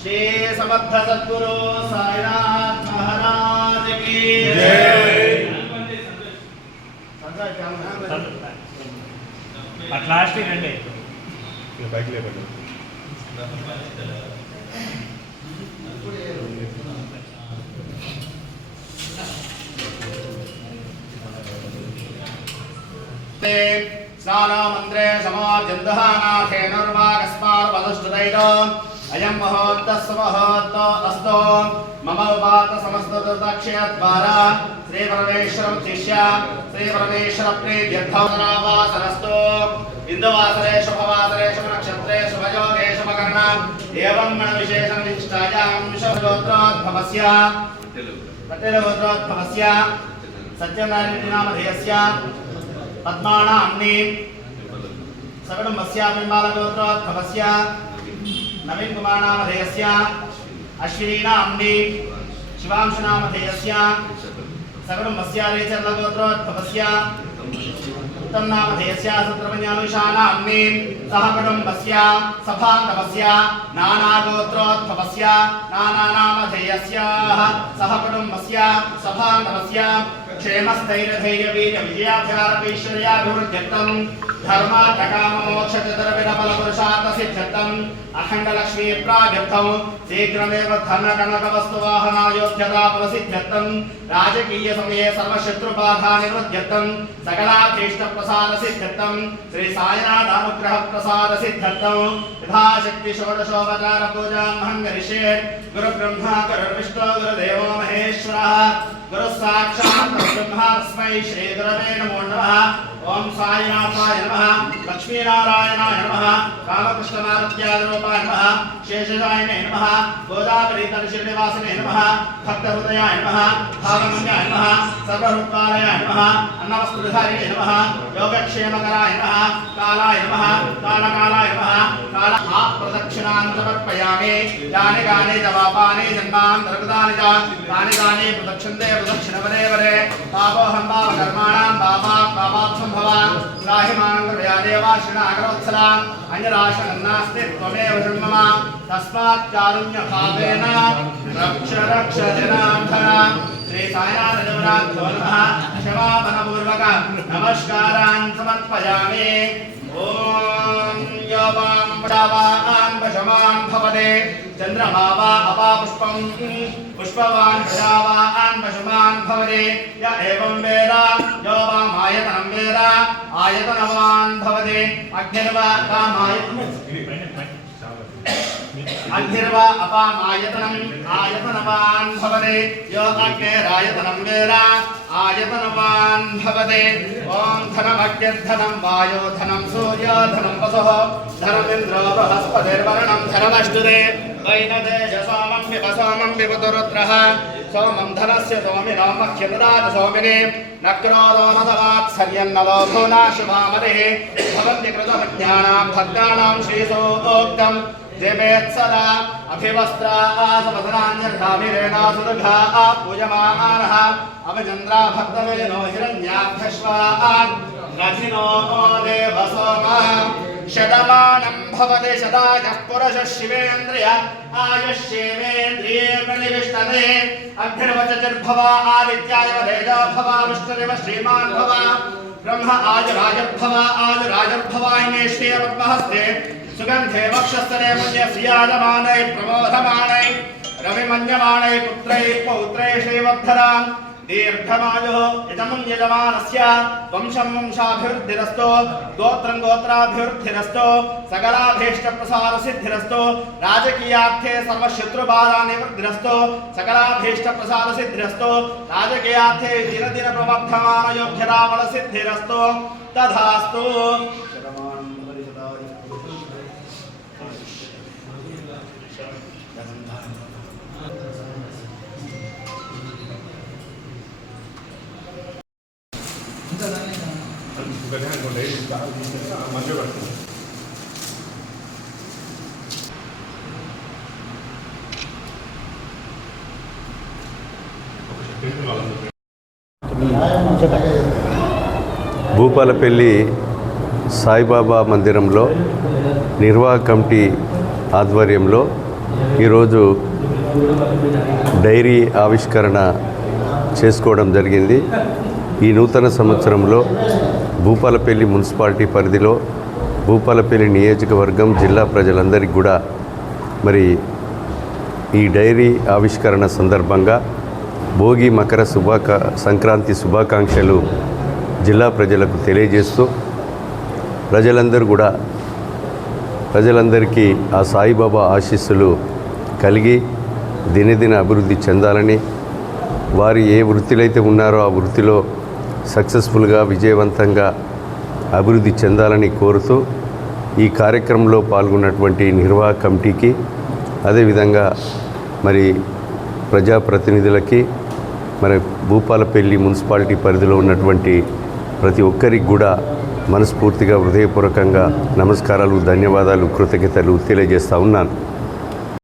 श्री समर्थ सद्गुरु साईनाथ महाराज की जय। प्लास्टिक अंडी बैक ले बैठो स्नानमन्त्रे समाजन्दहानाथेनुर्वाकस्मात्पदुष्टदैतो अयं महोत्तस्समहोत्तो अस्तो मम उपात समस्तदक्षयद्वारा श्रीपरमेश्वरमुद्दिश्य श्रीपरमेश्वरप्रीत्यर्थवासरस्तु इन्दुवासरे शुभवासरे शुभनक्षत्रे शुभयोगे शुभकर्ण एवं गणविशेषणविशिष्टायां विश्वगोत्रोद्भवस्य पटेलगोत्रोद्भवस्य सत्यनारायणनामधेयस्य पद्मानाम्नि सगुणमस्य बिम्बालगोत्रोद्भवस्य नवीन कुमारनामधेयस्य अश्विनीनाम्नि शिवांशुनामधेयस्य सगुणमस्य रेचर्लगोत्रोद्भवस्य उत्तमनामधेयस्य सुब्रह्मण्यानुषानाम्नि सहकुटुम्बस्य सभान्तवस्य नानागोत्रोद्भवस्य नानानामधेयस्य सहकुटुम्बस्य सभान्तवस्य क्षेमस्थैर्यधैर्यवीर्यविजयाभ्यारपैश्वर्याभिवृद्ध्यर्थं धर्मार्थकाममोक्षचतुर्विधफलपुरुषार्थसिद्ध्यर्थं अखण्डलक्ष्मीप्राप्त्यर्थं शीघ्रमेव धनकनकवस्तुवाहनायोग्यताफलसिद्ध्यर्थं राजकीयसमये सर्वशत्रुबाधानिवृद्ध्यर्थं सकलाभीष्टप्रसादसिद्ध्यर्थं श्री साईनाथानुग्रहप्रसादसिद्ध्यर्थं यथाशक्ति षोडशोपचारपूजां महं करिष्ये। गुरुब्रह्मा गुरुर्विष्णु गुरुदेवो महेश्वरः गुरु साक्षात् ब्रह्मा तस्मै श्री गुरवे नमो नमः। ओम साईनाथाय नमः, लक्ष्मीनारायणाय नमः, रामकृष्णमारुत्यादिरूपाय नमः, शेषशायिने नमः, गोदावरीतलश्रीनिवासिने नमः, भक्तहृदयाय नमः, भावमन्याय नमः, सर्वरूपालयाय नमः, अन्नवस्त्रधारिणे नमः, योगक्षेमकराय नमः, कालाय नमः, कालकालाय नमः। काल प्रदक्षिणां समर्पयामि। यानि कानि च पापानि जन्मान्तरकृतानि च तानि तानि प्रदक्षिणते प्रदक्षिणवरे वरे। पापोऽहं पापकर्माणां पापात् राहिमांगया देवाश्रणागरोत्सला अन्यराशन्नास्ति त्वमेव शृण्मम तस्मात् कारुण्यभावेन रक्ष रक्ष जनार्दन। श्री साईनाथदेवराभ्यो नमः। क्षमापणपूर्वक नमस्कारान् समर्पयामि। ओम यवां पदावान् वशमान् भवते चन्द्रमा वा अपापुष्पं पुष्पवान् प्रजावान् वशमान् भवते य एवं वेद यो वामायतनं वेद आयतनवान् भवते अग्निर्वा अग्निर्वा अपामायतनम् आयतनवान् भवते यो अग्निरायतनं वेद आयतनवान् भवते। ओम धनमग्निर्धनं वायो धनं सूर्यो धनं वसुः धनमिन्द्रो बृहस्पतिर्वरुणं धनमष्टुते वैनदेश सोमं विपतुरुद्रः सोमं धनस्य सोमिनो मह्यददातु सोमिने न क्रोधो न वात्सल्यं न लोभो न शुभामतिः भवन्ति कृतविज्ञानां भक्तानां श्रीसोक्तं देवेत्सदा अभिवस्त्रा समधनान्यर्धाभिरेणा सुदुघा पूजमानः अभिचन्द्रा भक्तवेनो हिरण्याभ्यश्वान् रथिनो देवसोमः शतमानं भवति शतायः पुरुषः शिवेन्द्रिय आयुष्येवेन्द्रिये प्रतिष्ठते अग्निर्वचतिर्भव आदित्याय तेजो भव विष्णुरिव श्रीमान् भव ब्रह्म आयुराजुर्भव आयुराजुर्भवायिने श्रियपद्महस्ते सुगन्धे वक्षस्थले मन्य श्रियाजमानै प्रमोदमानै रविमन्यमानै पुत्रैः पौत्रैः श्रीवर्धनां दीर्घमायुः यजमं यजमानस्य वंशं वंशाभिवृद्धिरस्तु गोत्रं गोत्राभिवृद्धिरस्तु सकलाभीष्टप्रसादसिद्धिरस्तु राजकीयार्थे सर्वशत्रुबाधानिवृद्धिरस्तु सकलाभीष्टप्रसादसिद्धिरस्तु राजकीयार्थे दिनदिनप्रवर्धमानयोग्यताफलसिद्धिरस्तु तथास्तु। చెప్పండి. భూపాలపల్లి సాయిబాబా మందిరంలో నిర్వాహక కమిటీ ఆధ్వర్యంలో ఈరోజు డైరీ ఆవిష్కరణ చేసుకోవడం జరిగింది. ఈ నూతన సంవత్సరంలో భూపాలపల్లి మున్సిపాలిటీ పరిధిలో భూపాలపల్లి నియోజకవర్గం జిల్లా ప్రజలందరికీ కూడా మరి ఈ డైరీ ఆవిష్కరణ సందర్భంగా భోగి మకర సంక్రాంతి శుభాకాంక్షలు జిల్లా ప్రజలకు తెలియజేస్తూ ప్రజలందరికీ ఆ సాయిబాబా ఆశీస్సులు కలిగి దినదిన అభివృద్ధి చెందాలని, వారు ఏ వృత్తిలో అయితే ఉన్నారో ఆ వృత్తిలో సక్సెస్ఫుల్గా విజయవంతంగా అభివృద్ధి చెందాలని కోరుతూ ఈ కార్యక్రమంలో పాల్గొన్నటువంటి నిర్వాహక కమిటీకి, అదేవిధంగా మరి ప్రజాప్రతినిధులకి, మరి భూపాలపల్లి మున్సిపాలిటీ పరిధిలో ఉన్నటువంటి ప్రతి ఒక్కరికి కూడా మనస్ఫూర్తిగా హృదయపూర్వకంగా నమస్కారాలు, ధన్యవాదాలు, కృతజ్ఞతలు తెలియజేస్తూ ఉన్నాను.